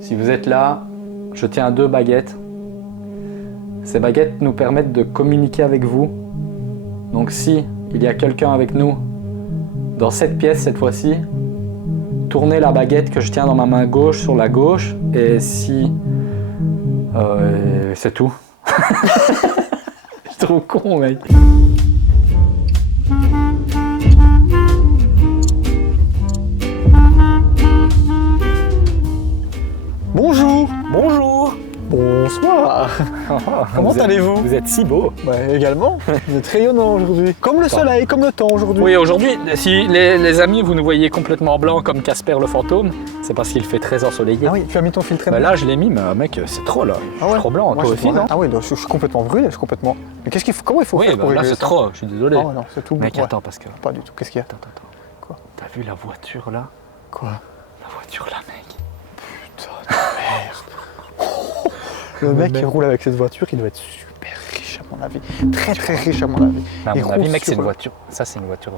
Si vous êtes là, je tiens à 2 baguettes. Ces baguettes nous permettent de communiquer avec vous. Donc si il y a quelqu'un avec nous dans cette pièce cette fois-ci, tournez la baguette que je tiens dans ma main gauche sur la gauche et si... c'est tout. Je suis trop con, mec. Bonjour. Bonjour. Bonsoir. Comment allez-vous? Vous êtes si beau. Également. Vous êtes rayonnant aujourd'hui. Comme le soleil, comme le temps aujourd'hui. Oui, aujourd'hui, si les amis, vous nous voyez complètement blanc comme Casper le fantôme, c'est parce qu'il fait très ensoleillé. Ah oui, tu as mis ton filtre. Bah là, je l'ai mis, mais mec, c'est trop là. Je suis trop blanc, toi aussi, non? Ah oui, donc, je suis complètement brûlé, complètement. Mais qu'est-ce qu'il faut, comment il faut faire pour là, régler c'est ça? trop, je suis désolé. Ah ouais, non, c'est tout. Mec, Ouais. attends, parce que... Pas du tout. Qu'est-ce qu'il y a? Attends. Quoi? T'as vu la voiture là? Quoi? La voiture là, mec. Putain de merde. Le mec qui roule avec cette voiture, il doit être super riche à mon avis. Très très riche à mon avis. À Il mon avis, roule mec, c'est sur- une voiture. Ça, c'est une voiture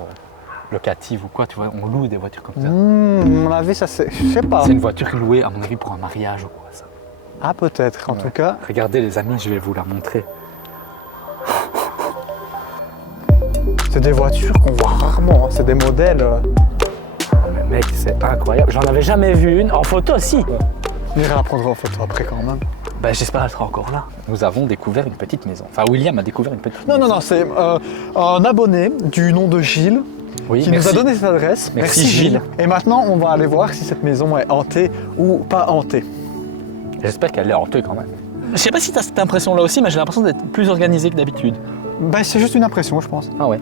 locative ou quoi, tu vois, on loue des voitures comme ça. À mon avis, ça c'est. Je sais pas. C'est une voiture louée, à mon avis, pour un mariage ou quoi, ça. Ah, peut-être. En Ouais. tout cas. Regardez, les amis, je vais vous la montrer. C'est des voitures qu'on voit rarement, hein. C'est des modèles. Mais mec, c'est incroyable. J'en avais jamais vu une. En photo, si. On ira la prendre en photo après quand même. Ben, j'espère qu'elle sera encore là. Nous avons découvert une petite maison. Enfin, William a découvert une petite Non, maison. non, c'est un abonné du nom de Gilles Oui, qui merci. nous a donné cette adresse. Merci, Gilles. Et maintenant, on va aller voir si cette maison est hantée ou pas hantée. J'espère qu'elle est hantée quand même. Je sais pas si tu as cette impression-là aussi, mais j'ai l'impression d'être plus organisé que d'habitude. Ben, c'est juste une impression, je pense. Ah ouais.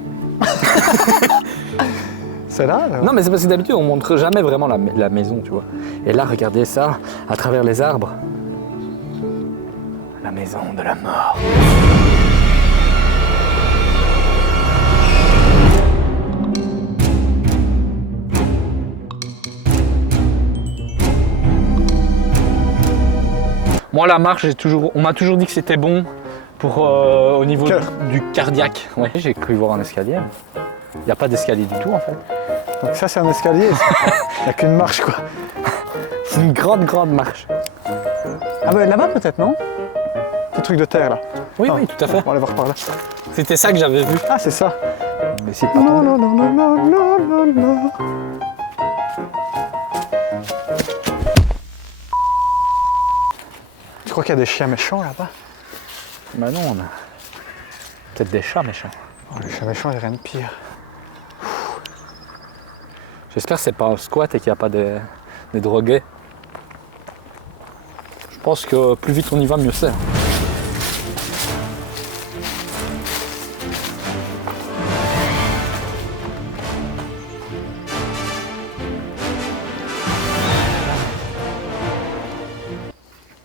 C'est là, Non, mais c'est parce que d'habitude, on montre jamais vraiment la maison, tu vois. Et là, regardez ça, à travers les arbres. La maison de la mort. Moi, la marche, on m'a toujours dit que c'était bon pour au niveau Cœur. du cardiaque. Ouais, j'ai cru voir un escalier. Il n'y a pas d'escalier du tout, en fait. Donc ça, c'est un escalier. Il n'y a qu'une marche, quoi. C'est une grande marche. Ah ben là-bas, peut-être, non? Ce truc de terre, là. Oui, Ah. oui, tout à fait. On va aller voir par là. C'était ça que j'avais vu. Ah, c'est ça. Mais c'est pas Non, tombé. non, non, non, non, non, non, non. Tu crois qu'il y a des chiens méchants là-bas? Bah non, on a peut-être des chats méchants. Oh, les chiens méchants, il n'y a rien de pire. J'espère que c'est pas un squat et qu'il n'y a pas des drogués. Je pense que plus vite on y va, mieux c'est.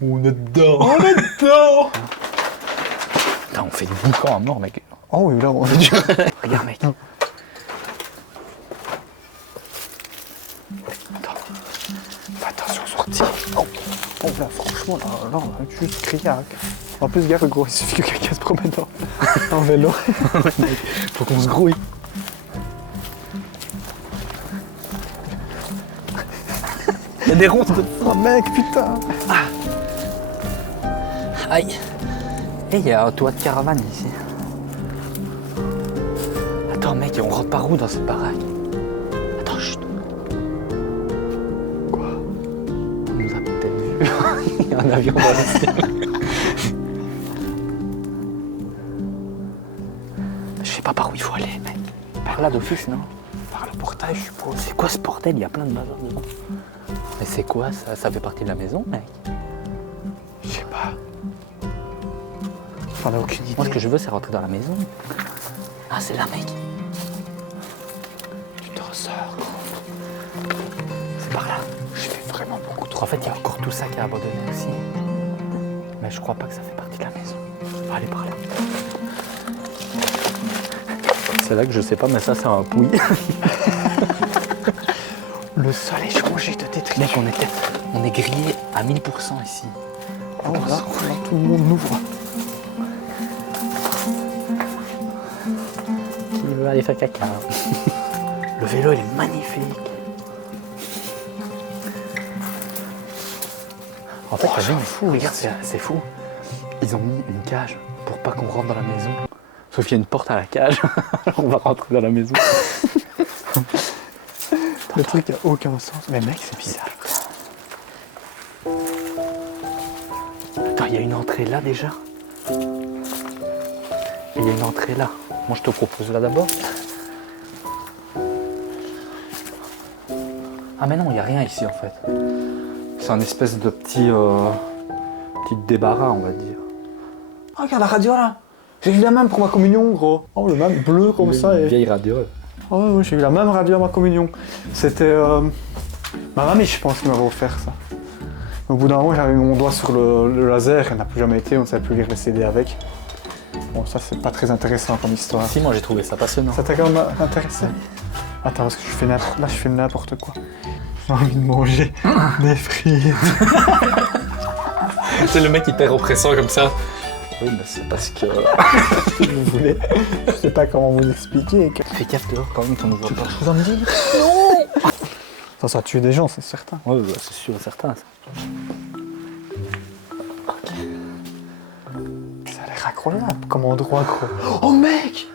On est dedans. On est dedans. Putain, on fait du boucan à mort, mec. Oh oui, là, on est dur. Regarde, mec. Attends, fais attention, sortie. Oh, oh là, franchement, là, juste criac. En plus, gars, gros, il suffit que quelqu'un se promène en vélo. Faut qu'on se grouille. Il y a des ronces de... Oh mec, putain. Aïe. Et il y a un toit de caravane ici. Attends, mec, on rentre par où dans cette baraque? Attends, chut. Quoi? On nous a peut-être vu. Il y a un avion dans le ciel. Je sais pas par où il faut aller, mec. Par là d'office, non? Par le portail, je suppose. C'est quoi ce bordel? Il y a plein de bazar dedans. Mais c'est quoi ça? Ça fait partie de la maison, mec? Je sais pas. J'en ai aucune idée. Moi, ce que je veux, c'est rentrer dans la maison. Ah, c'est là, mec. Tu te ressors, gros. C'est par là. Je fais vraiment beaucoup trop. En fait, il y a encore tout ça qui est abandonné aussi. Mais je crois pas que ça fait partie de la maison. On va aller par là. C'est là que je sais pas, mais ça, c'est un pouille. Le sol est changé de détritus. Mec, on est grillé à 1000% ici. Oh, là, tout le monde nous voit. Qui veut aller faire caca? Le vélo, il est magnifique. En fait, t'as vu, fou, regarde, c'est fou. Ils ont mis une cage pour pas qu'on rentre dans la maison. Sauf qu'il y a une porte à la cage. On va rentrer dans la maison. Le truc a aucun sens. Mais mec, c'est bizarre. Attends, il y a une entrée là déjà. Et il y a une entrée là. Moi, je te propose là d'abord. Ah mais non, il n'y a rien ici en fait. C'est un espèce de petit débarras, on va dire. Oh, regarde la radio là. J'ai eu la même pour ma communion, gros. Oh, le même bleu comme ça. Une Et... vieille radio. Oh, ouais, j'ai eu la même radio à ma communion. C'était ma mamie, je pense, qui m'avait offert ça. Au bout d'un moment, j'avais mis mon doigt sur le laser, elle n'a plus jamais été, on ne savait plus lire les CD avec. Bon, ça, c'est pas très intéressant comme histoire. Si, moi j'ai trouvé ça passionnant. Ça t'a quand même intéressé? Attends, parce que je fais n'importe... Là, je fais n'importe quoi. J'ai envie de manger des frites. C'est le mec hyper oppressant comme ça. Oui, mais c'est parce que... Vous voulez. Je sais pas comment vous expliquer. Fais gaffe dehors quand même qu'on nous voit pas. Vous en me dire? Ça a tué des gens, c'est certain. Ouais, bah, c'est sûr et certain ça. Ça a l'air incroyable comme endroit, gros. Oh mec!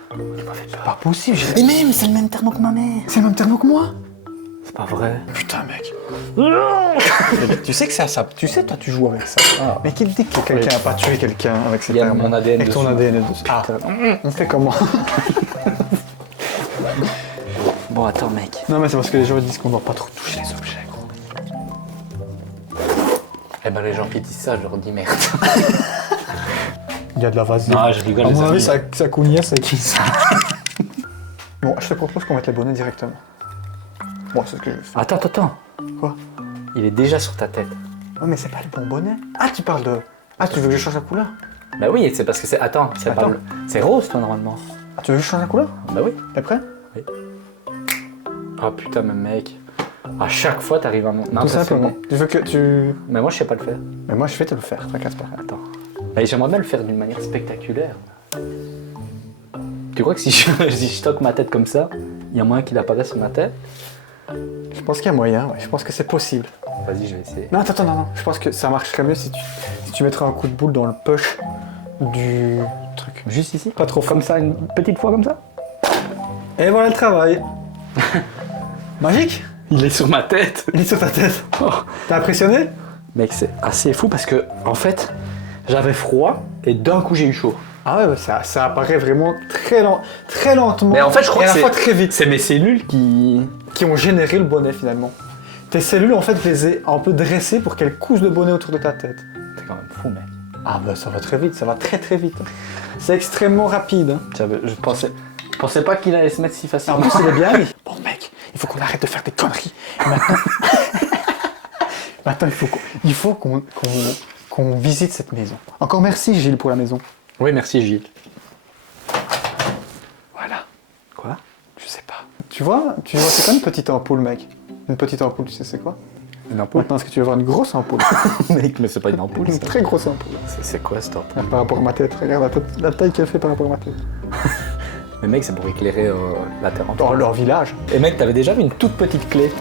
C'est pas possible, j'ai... Mais même, c'est le même thermo que ma mère. C'est le même thermo que moi? C'est pas vrai. Putain, mec. Tu sais que ça... Tu sais, toi, tu joues avec ça. Ah. Mais qui te dit que quelqu'un n'a pas tué quelqu'un avec ses Il y a thermos? mon ADN Avec ton dessus. ADN dessus. Ah, on fait comment? Bon, attends, mec. Non, mais c'est parce que les gens disent qu'on doit pas trop toucher les objets, gros. Eh ben, les gens qui disent ça, je leur dis merde. Il y a de la vaseline. Non, je rigole. À mon les avis, amis. ça cougnait, c'est qui ça? Bon, je te propose qu'on mette les bonnets directement. Bon, c'est ce que je vais faire. Attends. Quoi? Il est déjà sur ta tête. Oh, mais c'est pas le bon bonnet. Ah, tu parles de... Ah, tu veux que je change la couleur? Bah oui, c'est parce que c'est... Attends, c'est pas Attends. bleu. C'est rose, toi, normalement. Ah, tu veux que je change la couleur? Bah oui. T'es prêt? Ah putain, mais mec. À chaque fois, t'arrives à mon... Tout simplement. Tu veux que tu... Mais moi, je sais pas le faire. Mais moi, je vais te le faire, t'inquiète pas. Attends. Et j'aimerais bien le faire d'une manière spectaculaire. Tu crois que si je toque ma tête comme ça, il y a moyen qu'il apparaisse sur ma tête? Je pense qu'il y a moyen, ouais. Je pense que c'est possible. Vas-y, je vais essayer. Non, attends, non. Je pense que ça marcherait mieux si tu mettrais un coup de boule dans le push du truc. Juste ici? Pas trop Comme ça, une petite fois comme ça? Et voilà le travail. Magique? Il est sur ma tête. Il est sur ta tête. Oh. T'es impressionné? Mec, c'est assez fou parce que, en fait, j'avais froid et d'un coup j'ai eu chaud. Ah ouais, ça apparaît vraiment très lentement. Mais en fait, je crois et à que la fois très vite. c'est mes cellules qui Ont généré le bonnet finalement. Tes cellules, en fait, je les ai un peu dressées pour qu'elles cousent le bonnet autour de ta tête. C'est quand même fou, mec. Ah bah ça va très vite, ça va très très vite. C'est extrêmement rapide. Hein. Je pensais pas qu'il allait se mettre si En facilement. plus, il est bien mis. Bon mec, il faut qu'on arrête de faire des conneries. Et maintenant, il faut qu'on visite cette maison. Encore merci Gilles pour la maison. Oui, merci Gilles. Voilà. Quoi? Je sais pas. Tu vois, c'est quoi une petite ampoule, mec? Une petite ampoule, tu sais c'est quoi? Une ampoule? Maintenant, est-ce que tu veux voir une grosse ampoule? Mec, mais c'est pas une ampoule, Une très grosse ampoule. C'est quoi cette ampoule? Par rapport à ma tête, regarde la taille qu'elle fait par rapport à ma tête. Mais mec, c'est pour éclairer la terre entière. Dans leur village. Et mec, t'avais déjà vu une toute petite clé?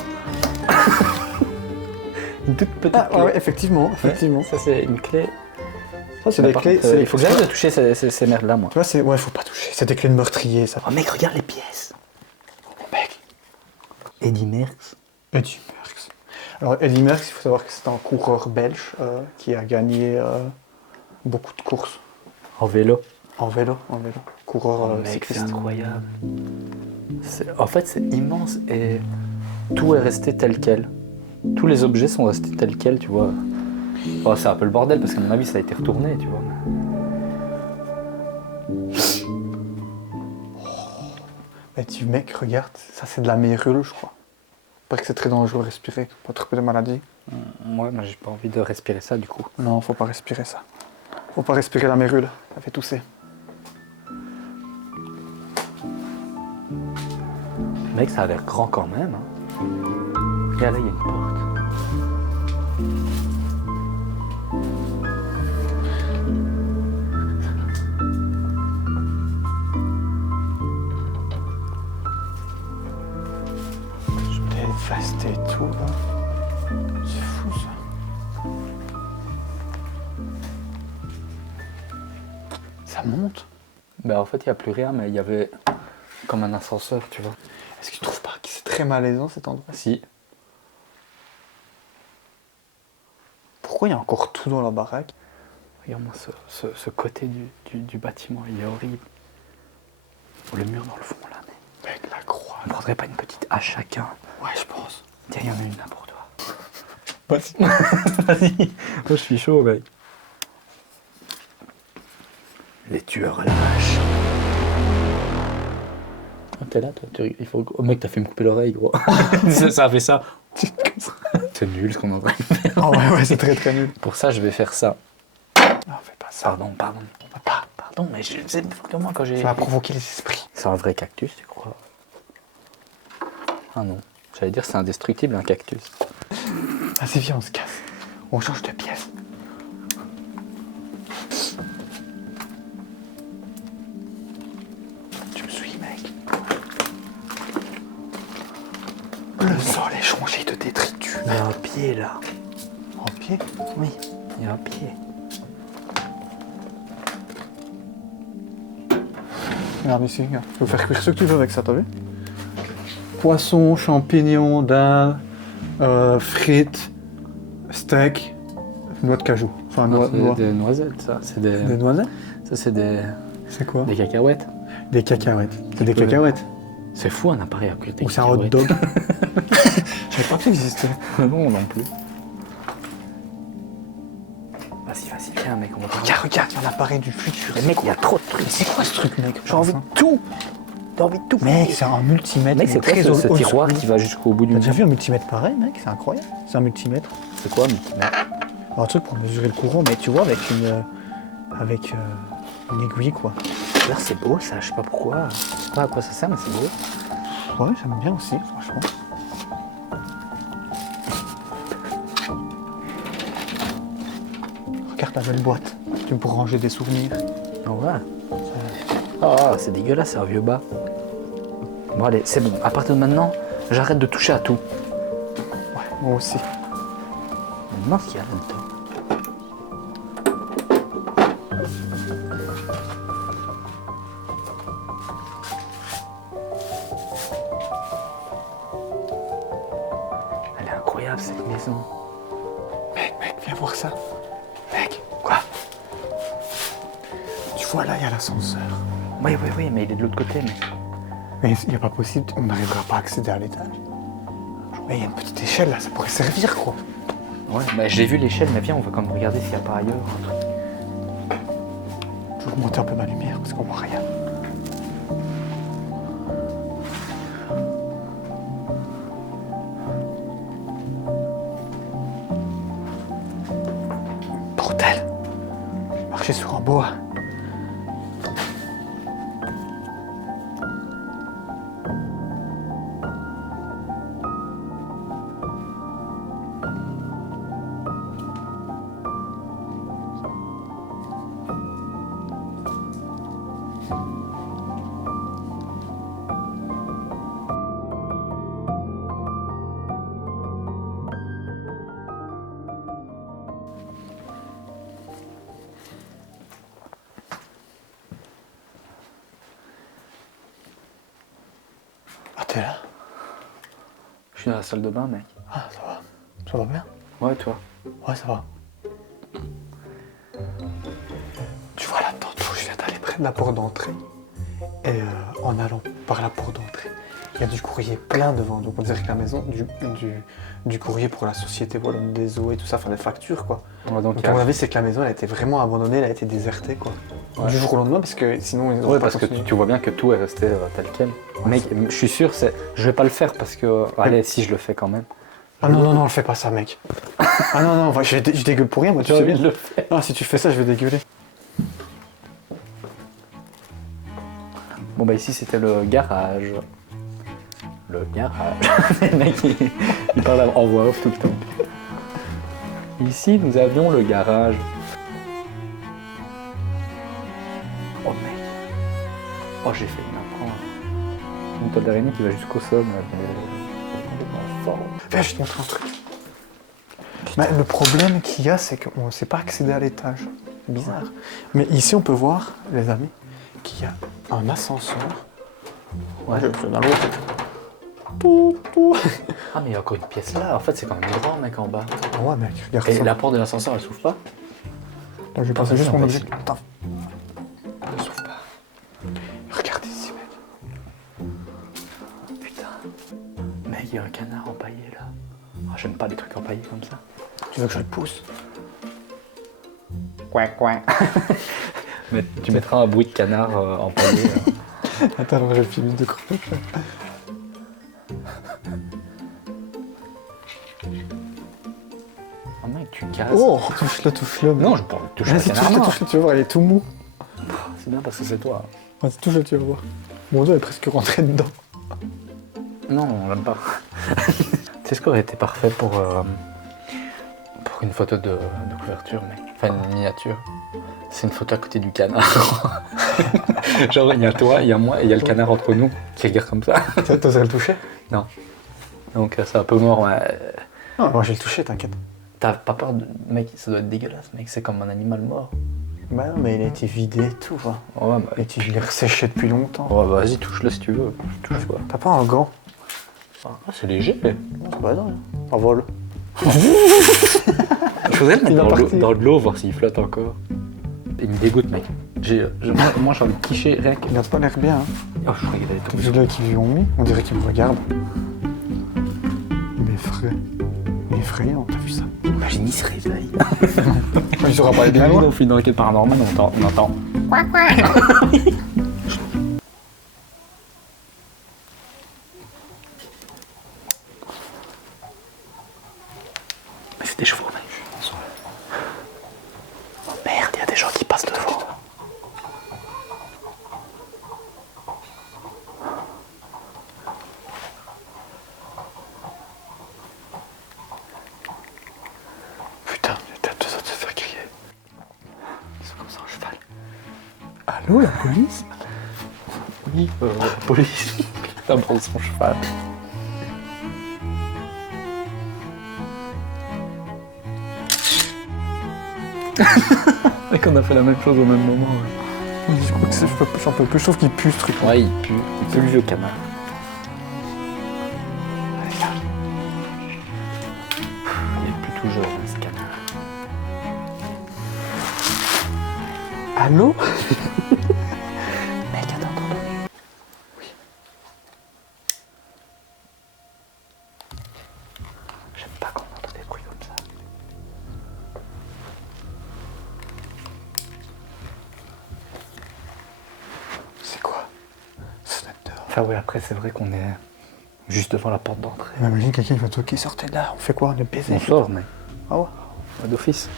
Une toute petite Ah clé. ouais, effectivement. Ça, c'est une clé. Ça, c'est des Par clés. contre, il faut que j'arrête de toucher ces merdes-là, moi. Tu vois, ouais, faut pas toucher. C'est des clés de meurtrier, ça. Oh mec, regarde les pièces. Oh, mec. Eddie Merckx. Eddie Merckx. Alors, Eddie Merckx, il faut savoir que c'est un coureur belge qui a gagné beaucoup de courses. En vélo. En vélo. Coureur Mec, c'est cycliste. incroyable. En fait, c'est immense et tout est resté tel quel. Tous les objets sont restés tels quels, tu vois. Oh, c'est un peu le bordel parce qu'à mon avis, ça a été retourné, tu vois. Mais tu mec, regarde, ça c'est de la mérule, je crois. Parce que c'est très dangereux de respirer, pas trop de maladies. Moi, j'ai pas envie de respirer ça, du coup. Non, faut pas respirer ça. Faut pas respirer la mérule, ça fait tousser. Mec, ça a l'air grand quand même. Hein. Regarde là, il y a une porte. Je t'ai dévasté tout là. C'est fou ça. Ça monte. Ben en fait, il n'y a plus rien, mais il y avait comme un ascenseur, tu vois. Est-ce que tu trouves pas que c'est très malaisant cet endroit? Si. Pourquoi il y a encore tout dans la baraque? Regarde-moi ce côté du bâtiment, il est horrible. Le mur dans le fond, là, mais... Mec, la croix. On ne prendrait pas une petite hache chacun? Ouais, je pense. Tiens, il y en a une là pour toi. Vas-y. Vas-y. Moi, je suis chaud, mec. Les tueurs à la hache. Oh, t'es là, toi. Il faut... Oh, mec, t'as fait me couper l'oreille, gros. ça a fait ça. C'est nul ce qu'on est en train de faire. Ah ouais, c'est très très nul. Pour ça, je vais faire ça. Non, fais pas ça. Pardon. Pardon, mais c'est plus que moi quand j'ai... Ça va provoquer les esprits. C'est un vrai cactus, tu crois? Ah non. J'allais dire c'est indestructible, un cactus. Vas-y, viens, on se casse. On change de pièce. Tu me suis, mec. Le sol est changé de détritus. Il y a un pied là. En pied? Oui, il y a un pied. Regarde ici, regarde. Tu peux faire cuire ce que tu veux avec ça, t'as vu? Poisson, champignons, dinde, frites, steak, noix de cajou. Enfin, Non, c'est noix. des noisettes, ça. C'est Des noisettes? Ça, c'est des C'est quoi? cacahuètes. Des cacahuètes. C'est des peux- cacahuètes. C'est fou un appareil à cuire des Ou c'est un hot cacahuètes. dog. Je savais pas que ça existait. Non, non plus. Vas-y, viens, mec, on va Regarde, il y a un appareil du futur. Mais mec, il y a trop de trucs. C'est quoi ce truc, mec? J'ai envie de tout. T'as envie de tout. Mec, c'est un multimètre. Mec, c'est très quoi ce old tiroir school. qui va jusqu'au bout du T'as mur? déjà vu un multimètre pareil, mec? C'est incroyable. C'est un multimètre. C'est quoi, multimètre? Un truc pour mesurer le courant, mais tu vois, avec une aiguille, quoi. Là, c'est beau, ça. Je sais pas pourquoi. Je sais pas à quoi ça sert, mais c'est beau. Ouais, j'aime bien aussi, franchement. Regarde la belle boîte. Tu peux ranger des souvenirs. Ouais. Oh, c'est dégueulasse, c'est un vieux bas. Bon, allez, c'est bon. À partir de maintenant, j'arrête de toucher à tout. Ouais, moi aussi. Je me demande ce qu'il y a là-dedans. Elle est incroyable, cette maison. Mec, viens voir ça. Mec, Quoi? tu vois là, il y a l'ascenseur. Oui, mais il est de l'autre côté, mais... Mais il n'y a pas possible, on n'arrivera pas à accéder à l'étage. Mais il y a une petite échelle là, ça pourrait servir quoi. Ouais, bah, j'ai vu l'échelle, mais viens, on va quand même regarder s'il n'y a pas ailleurs un truc. Je vais augmenter un peu ma lumière parce qu'on voit rien. Bordel! J'ai marché sur un bois. Ah, t'es là? Je suis dans la salle de bain, mec. Ah, ça va. Ça va bien? Ouais, toi. Ouais, ça va. Tu vois là, tantôt, je viens d'aller près de la porte d'entrée. Et en allant par la porte d'entrée, il y a du courrier plein devant. Donc on dirait que la maison, du courrier pour la Société Wallonne des Eaux et tout ça, enfin des factures quoi. Ouais, donc, Donc à mon avis, c'est que la maison, elle a été vraiment abandonnée, elle a été désertée quoi. Ouais. Du jour au lendemain, parce que sinon ils ont ouais, pas parce que continué. tu vois bien que tout est resté tel quel. Mec, je suis sûr, je vais pas le faire parce que... Allez, si, je le fais quand même. Ah non, non, fais pas ça mec. Ah non, je dégueule pour rien moi, tu J'ai sais envie bien. de le faire. Ah, si tu fais ça, je vais dégueuler. Bon bah ici c'était le garage. Le garage. Le mec il parle en voix off tout le temps. Ici nous avions le garage. Oh mec. Oh j'ai fait m'apprendre. Une toile d'araignée qui va jusqu'au sol. Viens, je vais te montrer un truc. Mais le problème qu'il y a, c'est qu'on ne sait pas accéder à l'étage. bizarre. Mais ici, on peut voir, les amis, qu'il y a un ascenseur. Ouais. Je suis dans l'autre. Pou, pou. Ah, mais il y a encore une pièce là. En fait, c'est quand même grand, mec, en bas. Ah ouais, mec, regarde Et ça. la porte de l'ascenseur, elle s'ouvre pas? Là, je vais passer juste non, mon vas-y. objet. Attends, Elle s'ouvre pas. regarde ici, mec. Putain. Mec, il y a un canard empaillé là. Ah, j'aime pas les trucs empaillés comme ça. Tu veux que je le pousse? Coin, coin. Mais tu mettras un bruit de canard empaillé. Attends, je le filme de côté. Oh mec, tu casses. Oh, touche-le, touche-le. Non, je peux toucher le Vas-y, canard. touche-le, mort. touche-le, tu vas voir, il est tout mou. C'est bien parce que c'est toi. Vas-y, touche-le, tu vas voir. Mon doigt est presque rentré dedans. Non, j'aime pas. Tu sais ce qui aurait été parfait pour une photo de couverture, mec. Enfin, une miniature. C'est une photo à côté du canard. Genre, il y a toi, il y a moi et il y a le canard entre nous qui regarde comme ça. T'oserais le toucher? Non. Donc, c'est un peu mort. Mais... Non, moi je vais le toucher, t'inquiète. T'as pas peur de. Mec, ça doit être dégueulasse, mec. C'est comme un animal mort. Bah non, mais il a été vidé et tout, quoi. Ouais, bah, Il est resséché depuis longtemps. ouais, bah, vas-y, touche-le si tu veux. Touche, quoi. T'as pas un gant? Ah, c'est léger. Bah non, un vol. Je voudrais le Il va mettre partir. dans de l'eau, voir s'il flotte encore. Il me dégoûte, mec. Moi, j'ai envie de quicher rien que. Il n'a pas l'air bien, hein. Oh, je croyais qu'il allait tomber. Les gars qui lui ont mis, on dirait qu'il me regarde. Il m'effraie. Il est effrayant, t'as vu ça? Imagine, il se réveille. Il saura pas aller bien Nous, loin. on fait une enquête paranormale, on entend. Mais c'est des chevaux, mec. Oh merde, il y a des gens qui passent devant. Putain, t'as besoin de se faire crier. C'est comme ça un cheval. Allô, la police? Oui, la police. Ça prend son cheval. Mec, on a fait la même chose au même moment. Je crois que j'en peux plus, je trouve qu'il pue ce truc. Ouais, il pue. Il pue le vieux canard. Il pue toujours, hein, ce canard. Allô? Mec, attends. Oui. J'aime pas quand on entend des bruits comme ça. C'est quoi? Sonnette dehors. Enfin oui, après c'est vrai qu'on est juste devant la porte d'entrée. Imagine quelqu'un qui va toquer, sortez de là, on fait quoi? Le baiser? On sort, mais Ah ouais? pas d'office.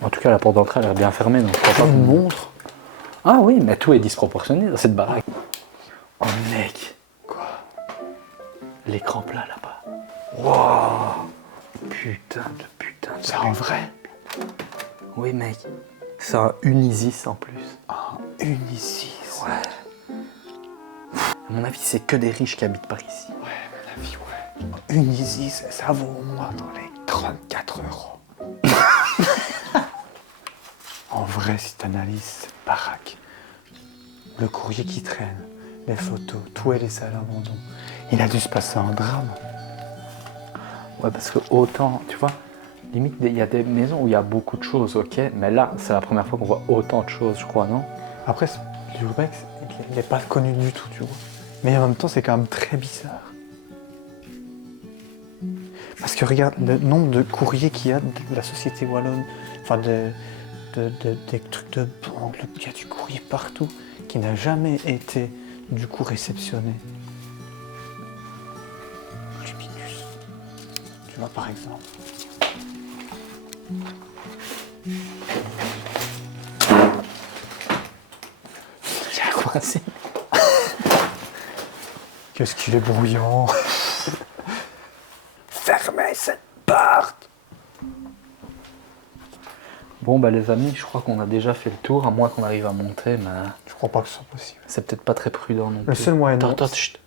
En tout cas, la porte d'entrée elle a l'air bien fermée, donc je crois pas Une qu'on- montre? Ah oui, mais tout est disproportionné dans cette baraque. Oh mec, Quoi? l'écran plat là-bas. Wow, putain de putain de... C'est en vrai? Oui mec, c'est un Unisis en plus. Une ici. Ouais. À mon avis, c'est que des riches qui habitent par ici. Ouais, à mon avis, ouais. Une Isis, ça vaut au moins dans les 34 €. En vrai, si t'analyses cette baraque, le courrier qui traîne, les photos, tout est laissé à l'abandon. Il a dû se passer un drame. Ouais, parce que autant, tu vois, limite, il y a des maisons où il y a beaucoup de choses, ok, mais là, c'est la première fois qu'on voit autant de choses, je crois, non? Après, le mec, il n'est pas connu du tout, tu vois. Mais en même temps, c'est quand même très bizarre. Parce que regarde le nombre de courriers qu'il y a de la société wallonne, enfin des trucs de banque, il y a du courrier partout qui n'a jamais été du coup réceptionné. Luminus. Tu vois par exemple. Il y a quoi, c'est... Qu'est-ce qu'il est bruyant. Fermez cette porte. Bon, bah les amis, je crois qu'on a déjà fait le tour, à moins qu'on arrive à monter, mais Je crois pas que ce soit possible. c'est peut-être pas très prudent non plus. Le seul moyen de... Attends, chut.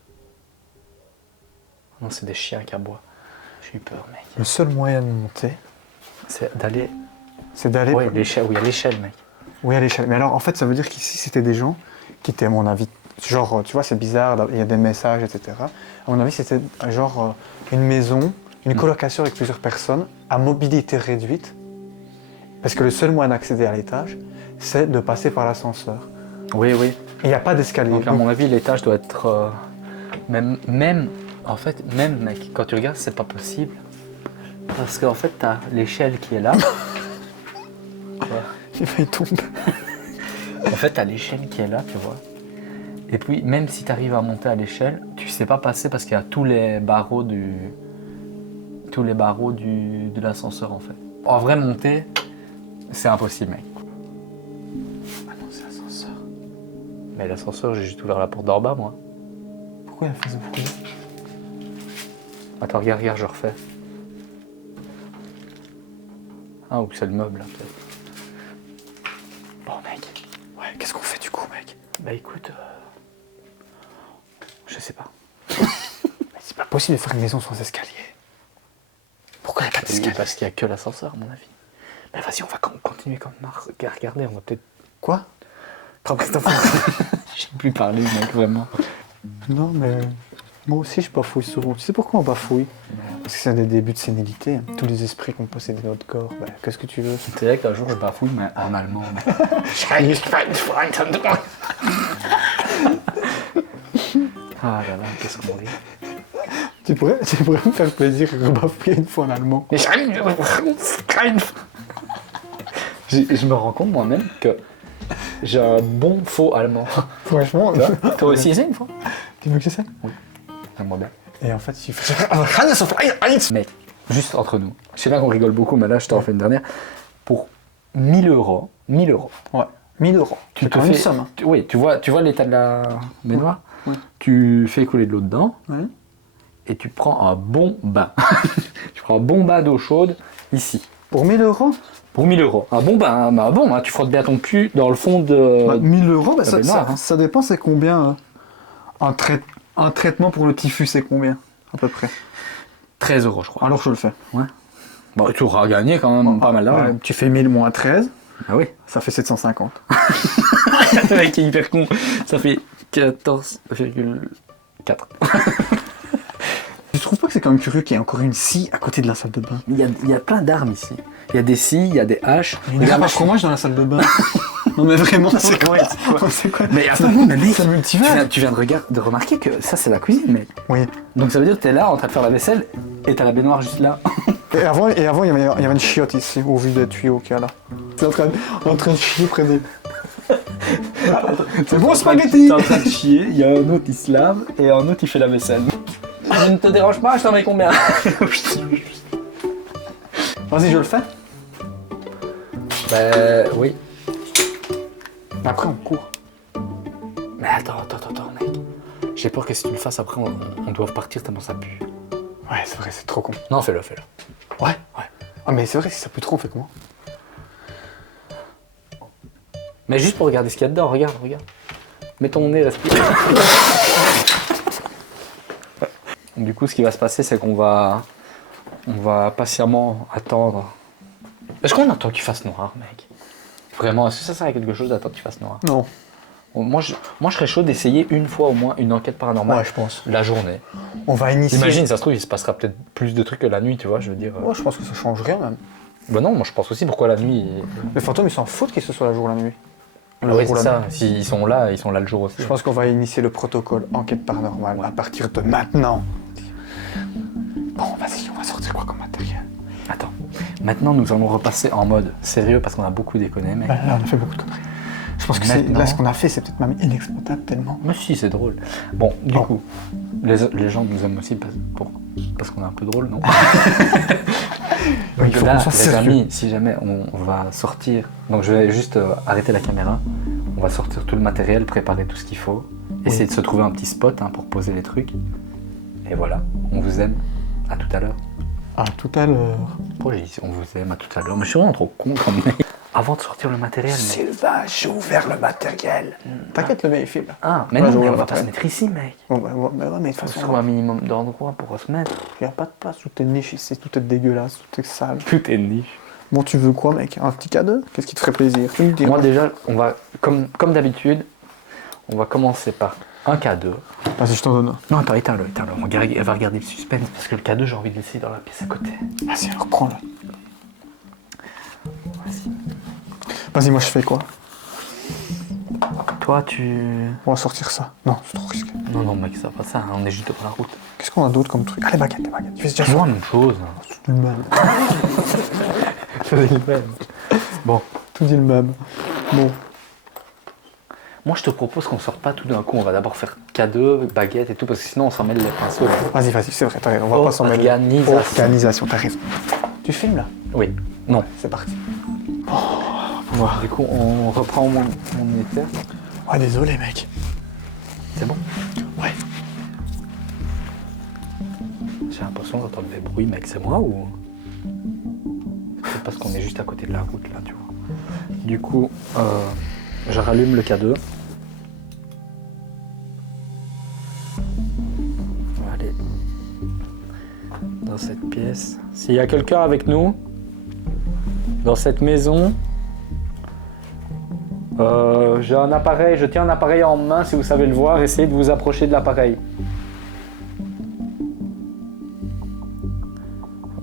Non, c'est des chiens qui aboient. J'ai eu peur, mec. Le seul moyen de monter, C'est d'aller... c'est d'aller Ouais, l'échelle, oui, il y a l'échelle, mec. oui, à l'échelle. Mais alors, en fait, ça veut dire qu'ici, c'était des gens qui étaient, à mon avis, genre, tu vois, c'est bizarre, il y a des messages, etc. À mon avis, c'était genre une maison, une colocation avec plusieurs personnes, à mobilité réduite, parce que le seul moyen d'accéder à l'étage, c'est de passer par l'ascenseur. Oui, oui. Et il n'y a pas d'escalier. Donc à mon avis, l'étage doit être... Même, en fait, même, mec, quand tu regardes, c'est pas possible. Parce qu'en fait, t'as l'échelle qui est là. J'ai failli tomber. En fait, t'as l'échelle qui est là, tu vois. Et puis, même si tu arrives à monter à l'échelle, tu sais pas passer parce qu'il y a tous les barreaux de l'ascenseur, en fait. En vrai, monter, c'est impossible, mec. Ah non, c'est l'ascenseur. Mais l'ascenseur, j'ai juste ouvert la porte d'en bas, moi. Pourquoi il a fait ce bruit? Attends, regarde, je refais. Ah, ou c'est le meuble, là, peut-être. Bon, mec. Ouais, qu'est-ce qu'on fait du coup, mec? Bah écoute, je sais pas. Mais c'est pas possible de faire une maison sans escalier. Pourquoi il n'y a pas d'escalier? Parce qu'il y a que l'ascenseur, à mon avis. Mais vas-y, on va continuer comme Mars. Regardez, on va peut-être... Quoi? J'ai plus parlé, mec, vraiment. Non, mais moi aussi, je bafouille souvent. Tu sais pourquoi on bafouille? Parce que c'est des débuts de sénilité. Hein. Tous les esprits qu'on possède dans notre corps, bah, qu'est-ce que tu veux? C'est vrai qu'un jour, je bafouille, mais en allemand. Ah là là, qu'est-ce qu'on rit. Tu pourrais me faire plaisir et rebafouiller une fois en allemand. Je me rends compte moi-même que j'ai un bon faux allemand. Franchement, Toi aussi essayé une fois? tu veux que j'essaie? J'aimerais bien. Et en fait, il faut... Mec, juste entre nous, je sais bien qu'on rigole beaucoup, mais là je t'en fais une dernière. Pour 1000 €, Ouais, 1000 €. tu C'est te quand même fais. une somme. Hein. Oui, tu vois l'état de la baignoire. Ouais. Tu fais couler de l'eau dedans Ouais. et tu prends un bon bain. Tu prends un bon bain d'eau chaude ici. Pour 1000 €? Pour 1000 €. Un bon bain, hein, tu frottes bien ton cul dans le fond de. Bah, 1000 €, bah, la baignoire, hein. ça dépend, c'est combien un traitement pour le typhus, c'est combien à peu près? 13 €, je crois. Alors je le fais. Bon, tu auras gagné quand même pas mal d'argent. Ouais, tu fais 1000 moins 13, Ah oui. ça fait 750. Le mec est hyper con. Ça fait 14,4. Tu trouves pas que c'est quand même curieux qu'il y ait encore une scie à côté de la salle de bain? Il y a plein d'armes ici. Il y a des scies, il y a des haches. Il n'y a pas de fromage dans la salle de bain. Non mais vraiment, c'est quoi? C'est quoi? Mais attends, mais mec, C'est multivers. tu viens de remarquer que ça c'est la cuisine, mec. Oui. Donc ça veut dire que t'es là en train de faire la vaisselle et t'as la baignoire juste là. Et avant, il y avait une chiotte ici, au vu des tuyaux qu'il y a là. C'est en train de chier près des... C'est bon spaghetti! T'es en train de chier, il y a un autre qui se lave et un autre qui fait la vaisselle. Ne te dérange pas, je t'en mets combien? Vas-y, je le fais. Bah oui. Mais après, on court. Mais attends, mec. J'ai peur que si tu le fasses après, on doit repartir tellement ça pue. Ouais, c'est vrai, c'est trop con. Non, fais-le. Ouais? Ah, mais c'est vrai, si ça pue trop, on fait comment? Mais juste pour regarder ce qu'il y a dedans, regarde. Mets ton nez, respire. Du coup, ce qui va se passer, c'est qu'on va patiemment attendre. Est-ce qu'on attend qu'il fasse noir, mec? Vraiment, est-ce que ça sert à quelque chose d'attendre qu'il fasse noir? Non. Moi, je serais chaud d'essayer une fois au moins une enquête paranormale. Ouais, je pense. La journée. On va initier... Imagine, ça se trouve, il se passera peut-être plus de trucs que la nuit, tu vois, je veux dire. Ouais, je pense que ça change rien, même. Bah non, moi je pense aussi pourquoi la nuit. Les fantômes, ils s'en foutent que ce soit la jour ou la nuit. Ah oui, c'est ça. S'ils sont là le jour aussi. Je pense qu'on va initier le protocole enquête paranormale à partir de maintenant. Bon, vas-y, on va sortir quoi comme matériel? Attends. Maintenant, nous allons repasser en mode sérieux parce qu'on a beaucoup déconné, mec. Là, on a fait beaucoup de conneries. Je pense que là, ce qu'on a fait, c'est peut-être même inexploitable tellement. Mais si, c'est drôle. Bon, du coup, les gens nous aiment aussi parce qu'on est un peu drôle, non? Il faut là, qu'on soit les sérieux. amis, si jamais on va sortir, donc je vais juste arrêter la caméra, on va sortir tout le matériel, préparer tout ce qu'il faut, essayer de se trouver un petit spot pour poser les trucs. Et voilà, on vous aime. À tout à l'heure. À tout à l'heure. Pourquoi j'ai dit on vous aime à tout à l'heure? Mais je suis vraiment trop con quand même. Avant de sortir le matériel, mec. Sylvain, j'ai ouvert le matériel. T'inquiète, le mec, il filme. Ah, mais Ouais, non, j'ai mais ouvert on le va pas se matériel. mettre ici, mec. Bon, bah, mais de toute Il faut façon, trouver un minimum d'endroit pour se mettre. il n'y a pas de place, tout est niche ici, tout est dégueulasse, tout est sale. Tout est niche. Bon, tu veux quoi, mec? Un petit cadeau? Qu'est-ce qui te ferait plaisir? Tu me dis. Moi, déjà, on va, comme d'habitude, on va commencer par un cadeau. Vas-y, je t'en donne un. Non, attends, éteins-le. Elle va regarder le suspense parce que le cadeau, j'ai envie de laisser dans la pièce à côté. Vas-y, alors prends-le. Vas-y. Vas-y, moi je fais quoi? Toi, tu. On va sortir ça. Non, c'est trop risqué. Non, non, mec, ça va pas ça. On est juste devant la route. Qu'est-ce qu'on a d'autre comme truc? Ah, les baguettes, les baguettes. Tu fais déjà Toujours ça? la même chose. Tout le même. Bon, Tout dit le même. Bon, moi, je te propose qu'on sorte pas tout d'un coup. On va d'abord faire cadeau, baguette et tout, parce que sinon, on s'en mêle les pinceaux. vas-y, c'est vrai, t'as raison. On va pas s'en mêler. Organisation. Organisation, t'as raison. Tu filmes là? Oui. Non. C'est parti. Du coup, on reprend où on était. Ouais, désolé, mec. C'est bon. Ouais. J'ai l'impression d'entendre des bruits, mec. C'est moi ou. C'est parce qu'on est juste à côté de la route, là, tu vois. Du coup, je rallume le cadeau. On va aller dans cette pièce. S'il y a quelqu'un avec nous, dans cette maison, j'ai un appareil, je tiens un appareil en main, si vous savez le voir, essayez de vous approcher de l'appareil.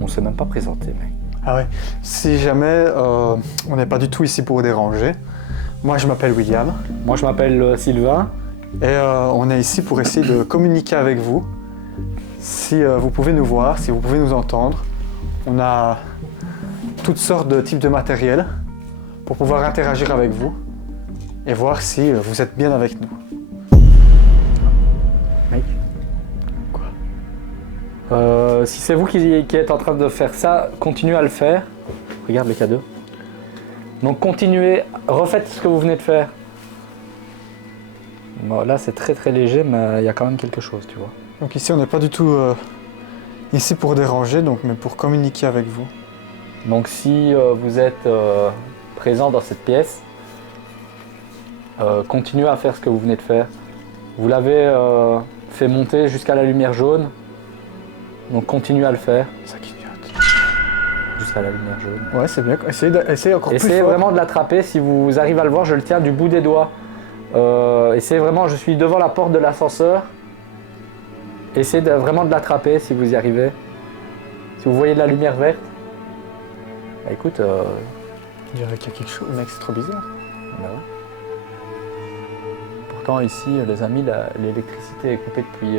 On s'est même pas présenté, mec. Ah ouais. Si jamais on n'est pas du tout ici pour déranger, moi je m'appelle William Moi, je m'appelle Sylvain. et on est ici pour essayer de communiquer avec vous. Si vous pouvez nous voir, si vous pouvez nous entendre, on a toutes sortes de types de matériel pour pouvoir interagir avec vous et voir si vous êtes bien avec nous. Mec. Si c'est vous qui êtes en train de faire ça, continuez à le faire. Regarde le cadeau. Donc continuez, refaites ce que vous venez de faire. Bon, là c'est très très léger, mais il y a quand même quelque chose, tu vois. Donc ici on n'est pas du tout ici pour déranger, donc, mais pour communiquer avec vous. Donc si vous êtes présent dans cette pièce, continuez à faire ce que vous venez de faire. Vous l'avez fait monter jusqu'à la lumière jaune. Donc continuez à le faire. Ça clignote. Jusqu'à la lumière jaune. Ouais, c'est bien. Essayez encore plus Essayez fort. vraiment de l'attraper. Si vous arrivez à le voir, je le tiens du bout des doigts. Essayez vraiment, je suis devant la porte de l'ascenseur. Essayez vraiment de l'attraper si vous y arrivez. Si vous voyez de la lumière verte. Bah écoute, Je dirais qu'il y a quelque chose. Mec, c'est trop bizarre. bah ouais. Pourtant ici, les amis, l'électricité est coupée depuis...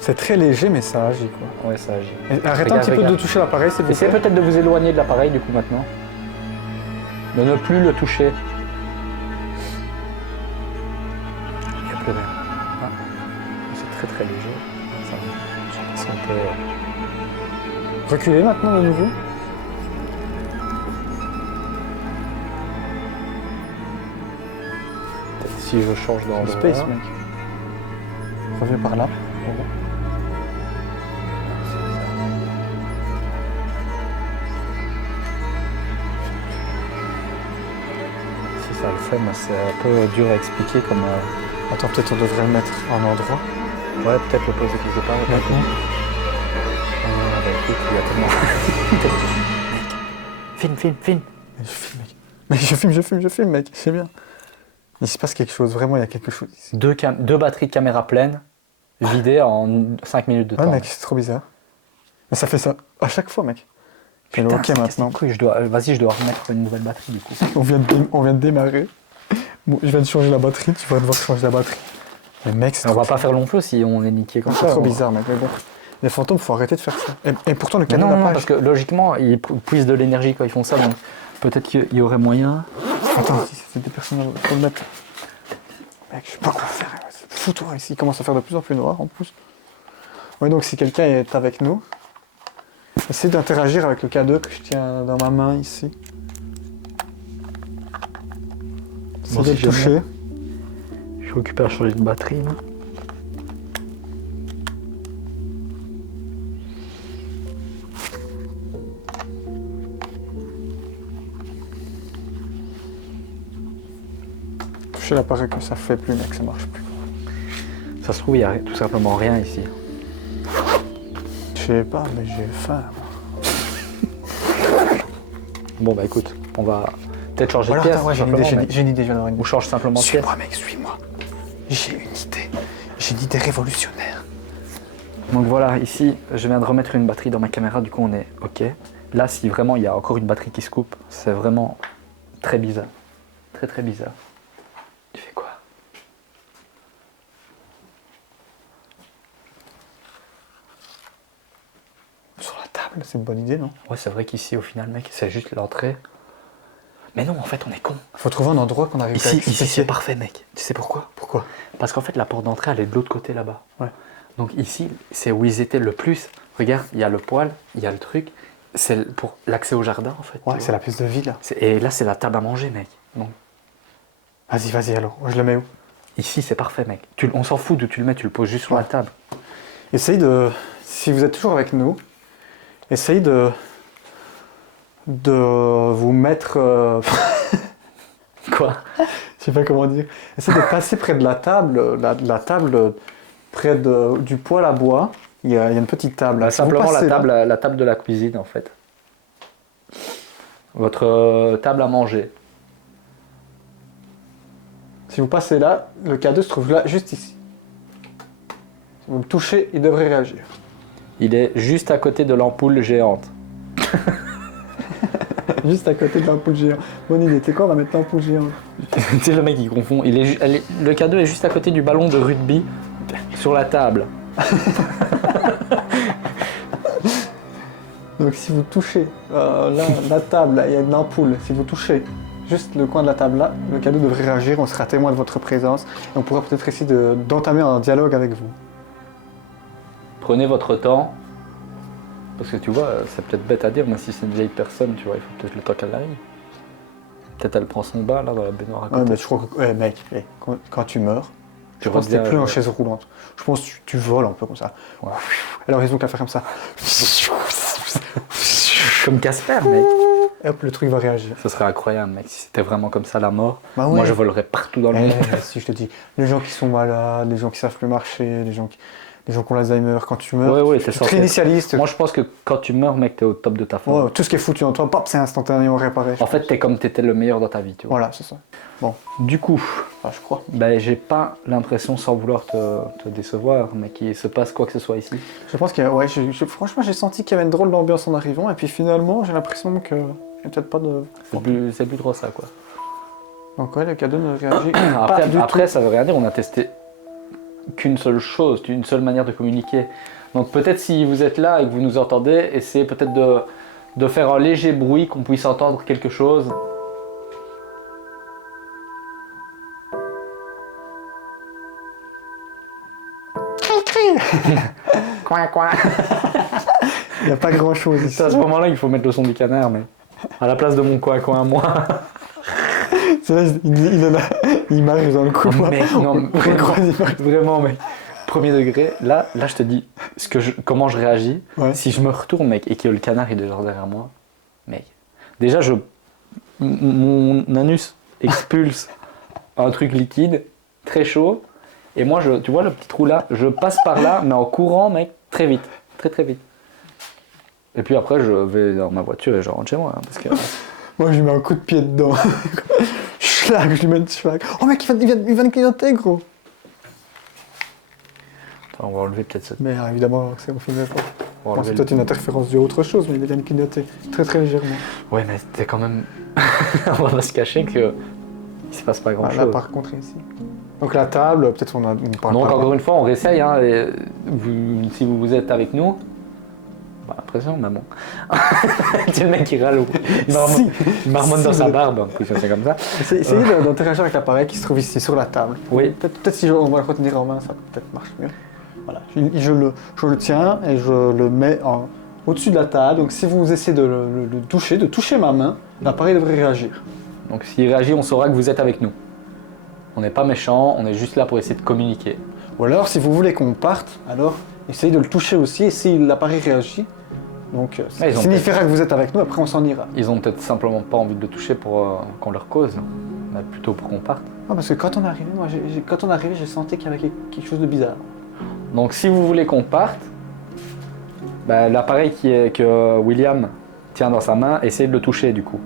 C'est très léger, mais ça agit quoi. Ouais, ça agit. Et arrête un Regarde, petit peu regarde. de toucher l'appareil, s'il vous Essayez plaît. peut-être de vous éloigner de l'appareil du coup maintenant. De ne plus le toucher. Il n'y a plus rien. Ah. C'est très très léger. Ça, je sais pas si on peut... Reculez maintenant de nouveau. Peut-être si je change Le d'endroit. space, mec. Reviens par là. Si ça le fait, mais c'est un peu dur à expliquer comme... Attends, peut-être on devrait le mettre à un endroit. Ouais, peut-être le poser quelque part. Maintenant. Ah, bah écoute, il y a tellement... Filme. Mais je filme, mec. Mais je filme, mec. C'est bien. Il se passe quelque chose. Vraiment, il y a quelque chose ici. Deux batteries de caméra pleines, vidées en 5 minutes de Ouais, temps. mec, c'est trop bizarre. Mais ça fait ça à chaque fois, mec. Putain, Ok, c'est maintenant. cassé les couilles, vas-y, je dois remettre une nouvelle batterie du coup. On vient de démarrer. Bon, je viens de changer la batterie. Tu vas devoir changer la batterie. Mais mec, c'est On trop, va pas faire long feu si on est niqué comme c'est ça. trop on va- bizarre, mec. Mais bon. Les fantômes, faut arrêter de faire ça. Et pourtant, le Mais cadeau non, n'a non, pas parce que logiquement, ils puisent de l'énergie quand ils font ça, donc peut-être qu'il y aurait moyen. Attends, si c'est des personnes, faut le mettre. Mec, je sais pas quoi faire. C'est foutoir ici. Il commence à faire de plus en plus noir en plus. Ouais, donc si quelqu'un est avec nous, essayez d'interagir avec le cadeau que je tiens dans ma main ici. Essayez Bon, de si le jamais. toucher. Je suis occupé à changer de batterie. Là. touché l'appareil que ça fait plus, mec, ça marche plus. Ça se trouve, il n'y a tout simplement rien ici. Je sais pas, mais j'ai faim. Bon bah écoute, on va peut-être changer Voilà, de pièce. attends, ouais, simplement, mec. j'ai une idée, j'en aurai une Ou change simplement de pièce. Suis-moi, mec, suis-moi. J'ai une idée. J'ai une idée révolutionnaire. Donc voilà, ici, je viens de remettre une batterie dans ma caméra, du coup on est OK. Là, si vraiment il y a encore une batterie qui se coupe, c'est vraiment très bizarre. Très très bizarre. Tu fais quoi? Sur la table, c'est une bonne idée, non? Ouais, c'est vrai qu'ici, au final, mec, c'est juste l'entrée. Mais non, en fait, on est con. Faut trouver un endroit qu'on arrive à Ici, expliquer. c'est parfait, mec. Tu sais pourquoi? Pourquoi? Parce qu'en fait, la porte d'entrée, elle est de l'autre côté là-bas. Ouais. Donc ici, c'est où ils étaient le plus. Regarde, il y a le poêle, il y a le truc. C'est pour l'accès au jardin, en fait. Ouais, tu c'est vois. la pièce de vie, là. Et là, c'est la table à manger, mec. Donc Vas-y, alors. Je le mets où? ici, c'est parfait, mec. On s'en fout d'où tu le mets, tu le poses juste sur la table. Essaye de... Si vous êtes toujours avec nous, essaye de vous mettre... Quoi? Je sais pas comment dire. Essaye de passer près de la table, la table près du poêle à bois. Il y a une petite table. Bah, Si vous simplement passez là- la table de la cuisine, en fait. Votre table à manger. Si vous passez là, le cadeau se trouve là, juste ici. Si vous le touchez, il devrait réagir. Il est juste à côté de l'ampoule géante. Juste à côté de l'ampoule géante. Bonne idée. Tu sais quoi, on va mettre l'ampoule géante. Tu sais, le mec, il confond. Le cadeau est juste à côté du ballon de rugby sur la table. Donc si vous touchez là, la table, là, il y a une ampoule. Si vous touchez juste le coin de la table là, le cadeau devrait réagir. On sera témoin de votre présence. Et on pourra peut-être essayer d'entamer un dialogue avec vous. Prenez votre temps. Parce que tu vois, c'est peut-être bête à dire, mais si c'est une vieille personne, tu vois, il faut peut-être le temps qu'elle arrive. Peut-être elle prend son bain là dans la baignoire à côté. Ouais, mais je crois que, ouais, mec, quand tu meurs, je pense que t'es reviens, plus en chaise roulante. Je pense que tu voles un peu comme ça. Ouais. Alors ils ont qu'à faire comme ça. Comme Casper, mec. Et hop, le truc va réagir. Ce serait incroyable, mec, si c'était vraiment comme ça la mort. Bah ouais. Moi, je volerais partout dans le monde. Si je te dis, les gens qui sont malades, les gens qui savent plus marcher, les gens qui ont l'Alzheimer, quand tu meurs, Ouais, tu es censé très initialiste. Moi, je pense que quand tu meurs, mec, t'es au top de ta forme. Ouais, tout ce qui est foutu en toi, pop, c'est instantanément réparé. En fait, t'es comme t'étais le meilleur dans ta vie, tu vois. Voilà, c'est ça. Du coup, Enfin, je crois. ben, j'ai pas l'impression, sans vouloir te décevoir, mais qu'il se passe quoi que ce soit ici. Je pense que, ouais, franchement, j'ai senti qu'il y avait une drôle d'ambiance en arrivant, et puis finalement, j'ai l'impression que il n'y a peut-être pas de. C'est plus trop ça, quoi. Donc ouais, le cadeau ne réagit pas du Après, ça veut rien dire, on a testé qu'une seule chose, une seule manière de communiquer. Donc peut-être si vous êtes là et que vous nous entendez, essayez peut-être de faire un léger bruit, qu'on puisse entendre quelque chose. Coin, coin. Il n'y a pas grand-chose ici. C'est à ce moment-là qu'il faut mettre le son du canard, mais à la place de mon coin, coin, moi. C'est là, il m'arrive dans le coup. Oh, mec, non, On le croise, il m'arrive. Vraiment, mec. Premier degré, là je te dis comment je réagis. Ouais. Si je me retourne, mec, et que le canard est déjà derrière moi, mec, déjà mon anus expulse un truc liquide, très chaud, et moi, tu vois le petit trou là, je passe par là, mais en courant, mec, très vite, très très vite. Et puis après, je vais dans ma voiture et je rentre chez moi, hein, parce que... Moi, je lui mets un coup de pied dedans. Schlag, je lui mets une schlag. Oh mec, il va nous clignoter, gros. Attends, on va enlever peut-être ça. Mais évidemment, c'est on filmait pas. On va Bon, enlever c'est peut-être une interférence due à autre chose, mais il vient de clignoter. Très très légèrement. Ouais, mais t'es quand même... on va pas se cacher que il se passe pas grand-chose. Là, par contre, ici. Donc la table, peut-être on parle Donc pas. encore une fois, on réessaye. Hein, et si vous êtes avec nous, bah, l'impression, mais bon. C'est le mec qui râle. Il marmonne dans sa barbe, en plus, c'est comme ça. Essayez d'interagir avec l'appareil qui se trouve ici sur la table. Oui. Peut-être si on va le retenir en main, ça peut-être marche mieux. Voilà. Je le tiens et je le mets au-dessus de la table. Donc si vous essayez de le toucher, de toucher ma main, l'appareil devrait réagir. Donc s'il réagit, on saura que vous êtes avec nous. On n'est pas méchants, on est juste là pour essayer de communiquer. Ou alors, si vous voulez qu'on parte, alors essayez de le toucher aussi. Et si l'appareil réagit, donc ça signifiera que vous êtes avec nous. Après, on s'en ira. Ils ont peut-être simplement pas envie de le toucher pour qu'on leur cause, mais plutôt pour qu'on parte. Ah, parce que quand on est arrivé, j'ai senti qu'il y avait quelque chose de bizarre. Donc si vous voulez qu'on parte, bah, l'appareil que William tient dans sa main, essayez de le toucher du coup.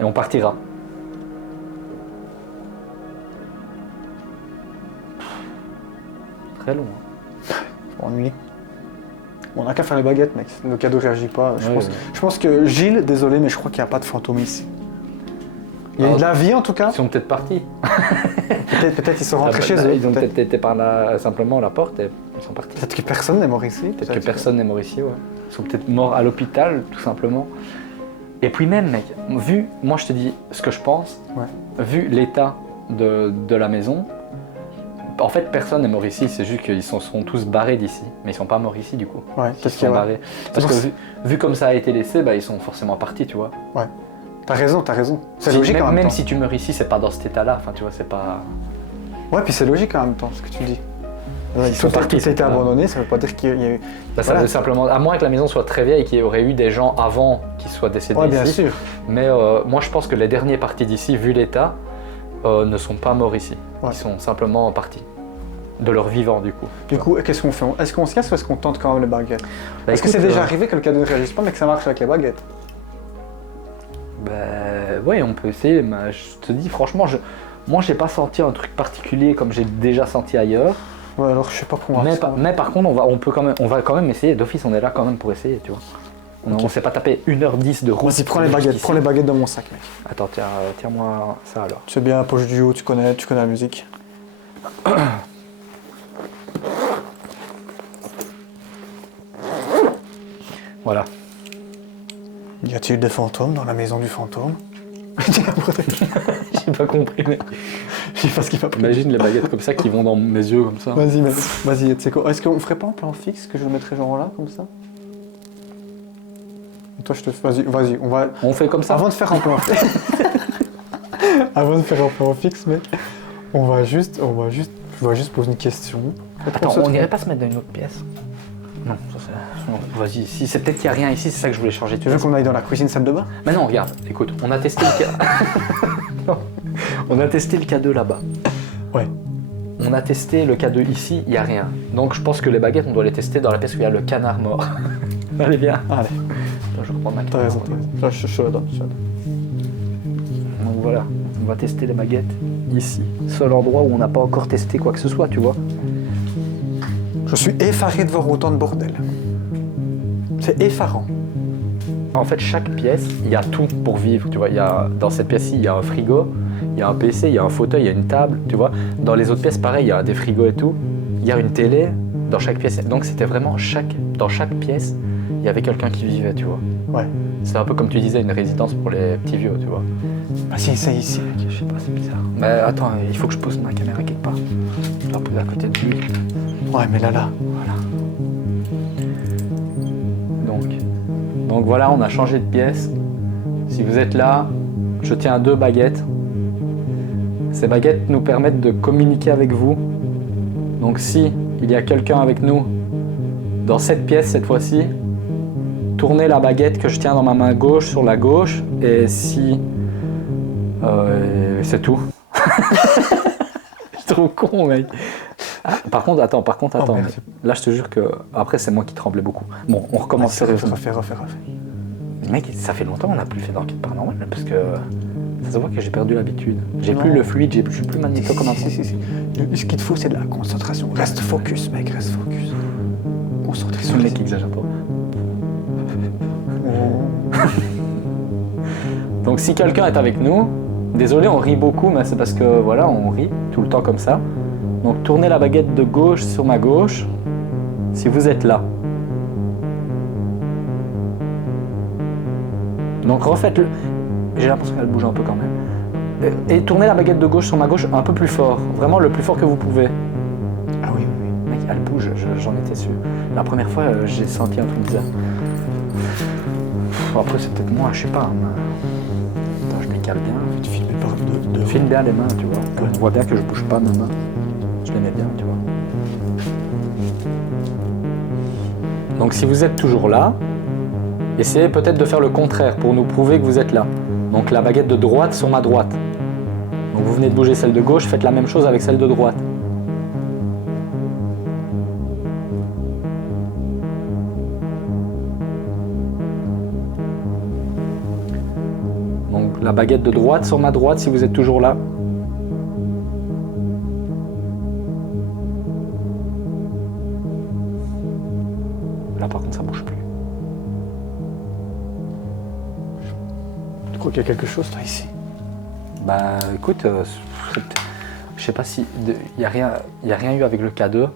Et on partira. Très long. Hein. Ennuyé. On n'a qu'à faire les baguettes, mec. Le cadeau réagit pas. Ouais. Je pense que Gilles, désolé, mais je crois qu'il n'y a pas de fantôme ici. Il y a de la vie en tout cas. Ils sont peut-être partis. Peut-être ils sont rentrés chez eux. Ils ont peut-être été par là, simplement la porte et ils sont partis. Peut-être que personne n'est mort ici. Peut-être que personne n'est mort ici, ouais. Ils sont peut-être morts à l'hôpital, tout simplement. Et puis même, mec, moi je te dis ce que je pense, vu l'état de la maison, en fait personne n'est mort ici, c'est juste qu'ils sont tous barrés d'ici. Mais ils sont pas morts ici du coup. Ouais, ils sont barrés. Parce que vu comme ça a été laissé, bah, ils sont forcément partis, tu vois. Ouais. T'as raison. C'est logique en même temps. Même si tu meurs ici, c'est pas dans cet état-là, enfin tu vois, c'est pas... Ouais, puis c'est logique en même temps, ce que tu dis. Ils sont partis. Ça a été abandonné, ça veut pas dire qu'il y a eu... Bah, ça veut simplement... À moins que la maison soit très vieille et qu'il y aurait eu des gens avant qui soient décédés ici. Ouais, bien sûr. Mais moi je pense que les derniers partis d'ici, vu l'état, ne sont pas morts ici. Ouais. Ils sont simplement partis. De leur vivant du coup. Du coup, qu'est-ce qu'on fait? Est-ce qu'on se casse ou est-ce qu'on tente quand même les baguettes? Bah, est-ce que c'est déjà arrivé que le cadeau ne réagisse pas mais que ça marche avec les baguettes? Oui, on peut essayer, mais je te dis franchement, moi j'ai pas senti un truc particulier comme j'ai déjà senti ailleurs. Ouais, alors je sais pas comment. Mais par contre, on va quand même essayer. D'office, on est là quand même pour essayer, tu vois. On s'est pas tapé 1h10 de route. Vas-y, prends les baguettes dans mon sac, mec. Attends, tiens-moi ça alors. Tu sais bien la poche du haut, tu connais la musique. Voilà. Y a-t-il des fantômes dans la maison du fantôme? J'ai pas compris, mais... Je sais pas ce qu'il va. Imagine les baguettes comme ça qui vont dans mes yeux comme ça. Vas-y, tu sais quoi? Est-ce qu'on ferait pas un plan fixe que je le mettrais genre là, comme ça? Et toi, vas-y, On fait comme ça. Avant de faire un plan fixe, mec, on va juste poser une question. Attends, on irait pas se mettre dans une autre pièce? Non, vas-y, si c'est peut-être qu'il n'y a rien ici, c'est ça que je voulais changer. Tu veux qu'on aille dans la cuisine salle de bain? Mais non, regarde, écoute, on a testé le on a testé le K2 là-bas. Ouais. On a testé le K2 ici, il n'y a rien. Donc je pense que les baguettes, on doit les tester dans la pièce où il y a le canard mort. Allez, viens. Allez. Attends, je reprends ma T'as raison. Je suis là. Donc voilà, on va tester les baguettes ici. Seul endroit où on n'a pas encore testé quoi que ce soit, tu vois. Je suis effaré de voir autant de bordel. C'est effarant. En fait, chaque pièce, il y a tout pour vivre, tu vois. Dans cette pièce-ci, il y a un frigo, il y a un PC, il y a un fauteuil, il y a une table, tu vois. Dans les autres pièces, pareil, il y a des frigos et tout. Il y a une télé dans chaque pièce. Donc c'était vraiment dans chaque pièce, il y avait quelqu'un qui vivait, tu vois. Ouais. C'est un peu comme tu disais, une résidence pour les petits vieux, tu vois. Ah si, c'est ici, mec. Je sais pas, c'est bizarre. Mais attends, il faut que je pose ma caméra quelque part. Je dois poser à côté de lui. Ouais, mais là. Voilà. Donc voilà, on a changé de pièce. Si vous êtes là, je tiens 2 baguettes. Ces baguettes nous permettent de communiquer avec vous. Donc si il y a quelqu'un avec nous dans cette pièce cette fois-ci, tournez la baguette que je tiens dans ma main gauche sur la gauche et si... c'est tout. Je suis trop con, mec. Ah, par contre, attends. Oh, là, je te jure que... Après, c'est moi qui tremblais beaucoup. Bon, on recommence sérieusement. Refais. Mec, ça fait longtemps qu'on n'a plus fait d'enquête paranormale parce que ça se voit que j'ai perdu l'habitude. J'ai plus le fluide, je suis plus magnéto comme avant. Si. Ce qu'il te faut, c'est de la concentration. Reste focus, mec, reste focus. Concentré sur Le les mec qui exagère pas. Donc si quelqu'un est avec nous, désolé, on rit beaucoup, mais c'est parce que voilà, on rit tout le temps comme ça. Donc tournez la baguette de gauche sur ma gauche, si vous êtes là. Donc refaites-le. J'ai l'impression qu'elle bouge un peu quand même. Et tournez la baguette de gauche sur ma gauche un peu plus fort. Vraiment le plus fort que vous pouvez. Ah oui. Mec, elle bouge, j'en étais sûr. La première fois, j'ai senti un truc bizarre. Après, c'est peut-être moi, je sais pas. Mais... Attends, je les cale bien. Tu filmes par Je filme bien les mains, tu vois. On voit bien que je bouge pas mes mains. Je les mets bien, tu vois. Donc si vous êtes toujours là, essayez peut-être de faire le contraire pour nous prouver que vous êtes là. Donc la baguette de droite sur ma droite. Donc vous venez de bouger celle de gauche, faites la même chose avec celle de droite. Donc la baguette de droite sur ma droite si vous êtes toujours là. Là par contre ça bouge plus. Tu crois qu'il y a quelque chose toi ici? Bah écoute, je sais pas si il y a rien eu avec le K2 et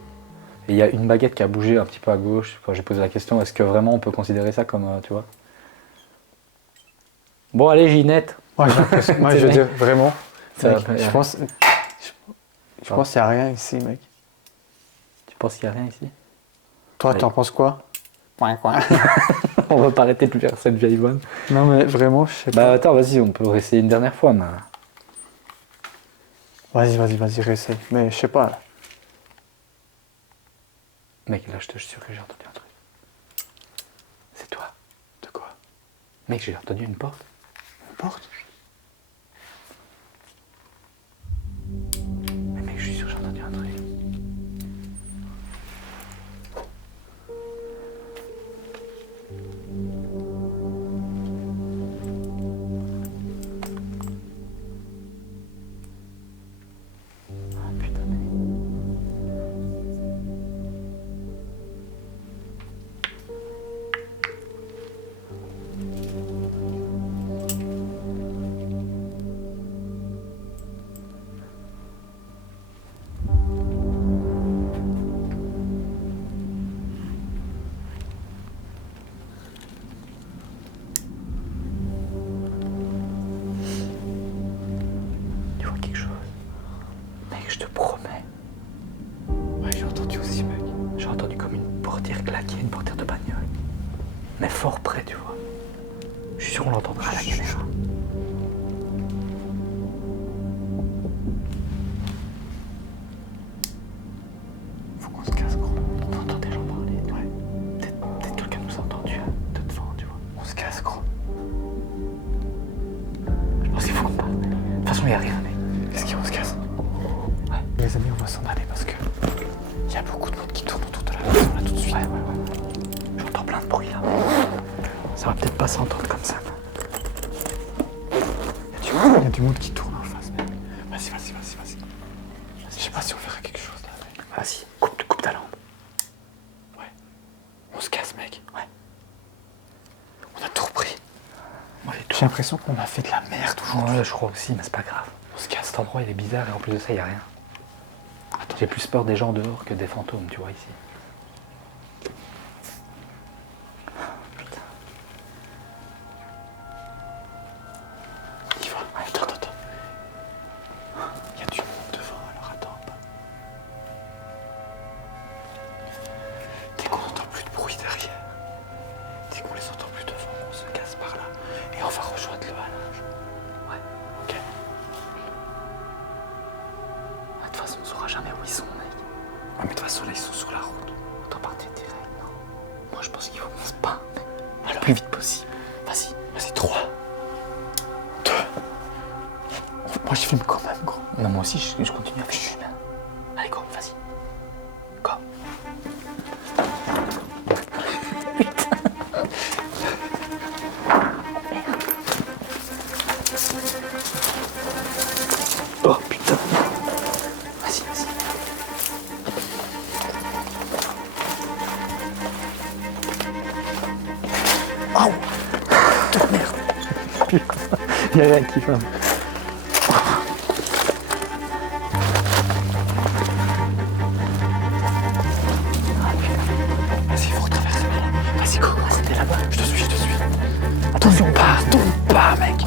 il y a une baguette qui a bougé un petit peu à gauche. Quand j'ai posé la question, est-ce que vraiment on peut considérer ça comme tu vois? Bon allez Ginette. Ouais, j'ai l'impression. Moi, je veux dire vraiment. Ça Mec, va, je pense qu'il n'y a rien ici, mec. Tu penses qu'il y a rien ici? Toi, Ouais. t'en penses quoi? On va pas arrêter de faire cette vieille bonne. Non mais vraiment, je sais Bah pas. attends, vas-y, on peut réessayer une dernière fois. Mais... Vas-y, réessaye. Mais je sais pas. Là. Mec, là je te jure que j'ai entendu un truc. C'est toi. De quoi? Mec, j'ai entendu une porte. Une porte? Mais mec, je suis sûr que j'ai entendu un truc. Ah putain, mais... Tu vois quelque chose? Mec, je te promets. Ouais, j'ai entendu aussi, mec. J'ai entendu comme une portière claquer, une portière de bagnole. Mais fort près, tu vois. Je suis sûr qu'on l'entendra à la caméra. Faut qu'on se casse, gros. On entend des gens parler. Ouais. Peut-être quelqu'un nous a entendu de devant, tu vois. On se casse, gros. Je pense qu'il faut qu'on parle. De toute façon, il n'y a rien, mec. Est-ce qu'on se casse? Ouais. Les amis, on va s'en aller parce que il y a beaucoup de monde qui tourne autour de la maison là tout de suite. Ouais. J'entends plein de bruit là. Ça va peut-être pas s'entendre comme ça. Il y a du monde qui tourne en face, mec. Vas-y. Je sais pas si on verra quelque chose là, mec. Vas-y, coupe ta lampe. On se casse, mec. Ouais. On a tout repris. Moi, j'ai tout. J'ai l'impression qu'on a fait de la merde aujourd'hui. Ouais, je crois aussi, mais c'est pas grave. On se casse. Cet endroit, il est bizarre et en plus de ça, il n'y a rien. J'ai plus peur des gens dehors que des fantômes, tu vois, ici. Putain. On y va. Attends. Il y a du monde devant, alors attends. Dès qu'on entend plus de bruit derrière, dès qu'on les entend plus devant, on se casse par là et on va rejoindre le halage. Ouais. Ok. De toute façon, on saura jamais où ils sont, mec. Ah, mais de toute façon, là, ils sont sur la route. On doit partir direct, non? Moi, je pense qu'il faut qu'on se bat, mec. Alors, Le plus vite possible. Vas-y, 3, 2. Moi, je filme quand même, gros. Non, moi aussi, je continue à filmer. Allez, go, vas-y. Go. Oh putain. Vas-y. Oh putain, merde. Putain, il y a rien qui va. Vas-y, il faut retraverser là. Vas-y, go. Ah, c'était là-bas. Je te suis. Attention, tombe pas, mec.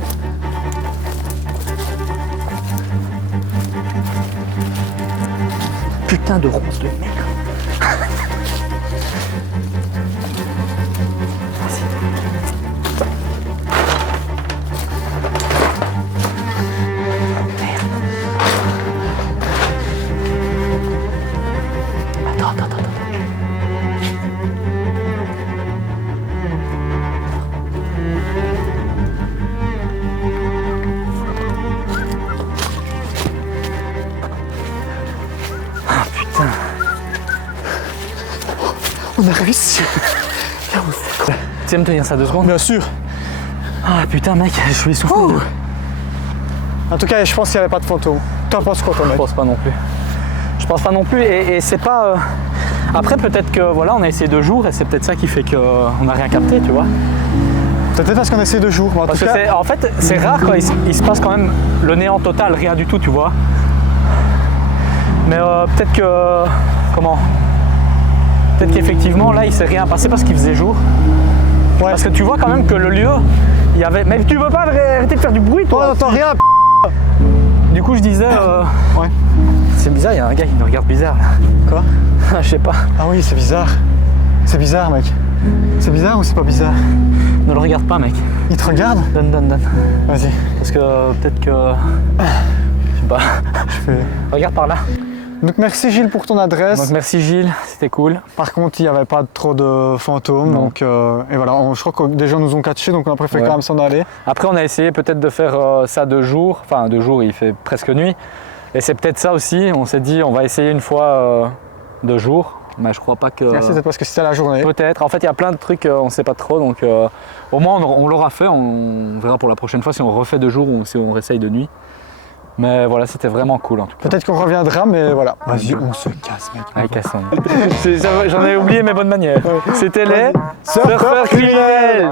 Putain de ronce de mec. Attends. ici. Tu sais me tenir ça 2 secondes? Bien sûr. Ah putain mec, je suis essoufflé. Ouh. En tout cas, je pense qu'il n'y avait pas de fantôme. T'en penses quoi, toi, Je mec? pense pas non plus. Je pense pas non plus et c'est pas... Après peut-être que voilà, on a essayé 2 jours et c'est peut-être ça qui fait qu'on n'a rien capté, tu vois. Peut-être parce qu'on a essayé 2 jours. Mais en Parce tout que cas, en fait c'est rare quand il se passe quand même le néant total, rien du tout, tu vois. Mais peut-être que... Comment? Peut-être qu'effectivement là il s'est rien passé parce qu'il faisait jour. ouais. Parce que tu vois quand même que le lieu, il y avait... Mais tu veux pas arrêter de faire du bruit Toi, toi? on n'entend rien. Du coup je disais... Ouais. C'est bizarre, il y a un gars qui nous regarde bizarre. Quoi? Je sais pas. Ah oui, c'est bizarre. C'est bizarre, mec. C'est bizarre ou c'est pas bizarre? Ne le regarde pas mec. Il te regarde? Donne. Vas-y. Parce que peut-être que... Je sais pas. Je fais... Regarde par là. Donc merci Gilles pour ton adresse. Donc merci Gilles, c'était cool. Par contre, il n'y avait pas trop de fantômes. Non. Donc, et voilà, je crois que des gens nous ont catchés, donc on a préféré Ouais. quand même s'en aller. Après on a essayé peut-être de faire ça 2 jours. Enfin 2 jours, il fait presque nuit. Et c'est peut-être ça aussi. On s'est dit on va essayer une fois 2 jours. Mais je crois pas que... C'est peut-être parce que c'était la journée. Peut-être. En fait il y a plein de trucs, on sait pas trop. Donc au moins on l'aura fait. On verra pour la prochaine fois si on refait 2 jours ou si on réessaye de nuit. Mais voilà, c'était vraiment cool en tout cas. Peut-être qu'on reviendra, mais voilà. Vas-y, on se casse, mec. Avec Casson. J'en ai oublié mes bonnes manières. C'était les Surfeurs surfeurs criminels. criminels.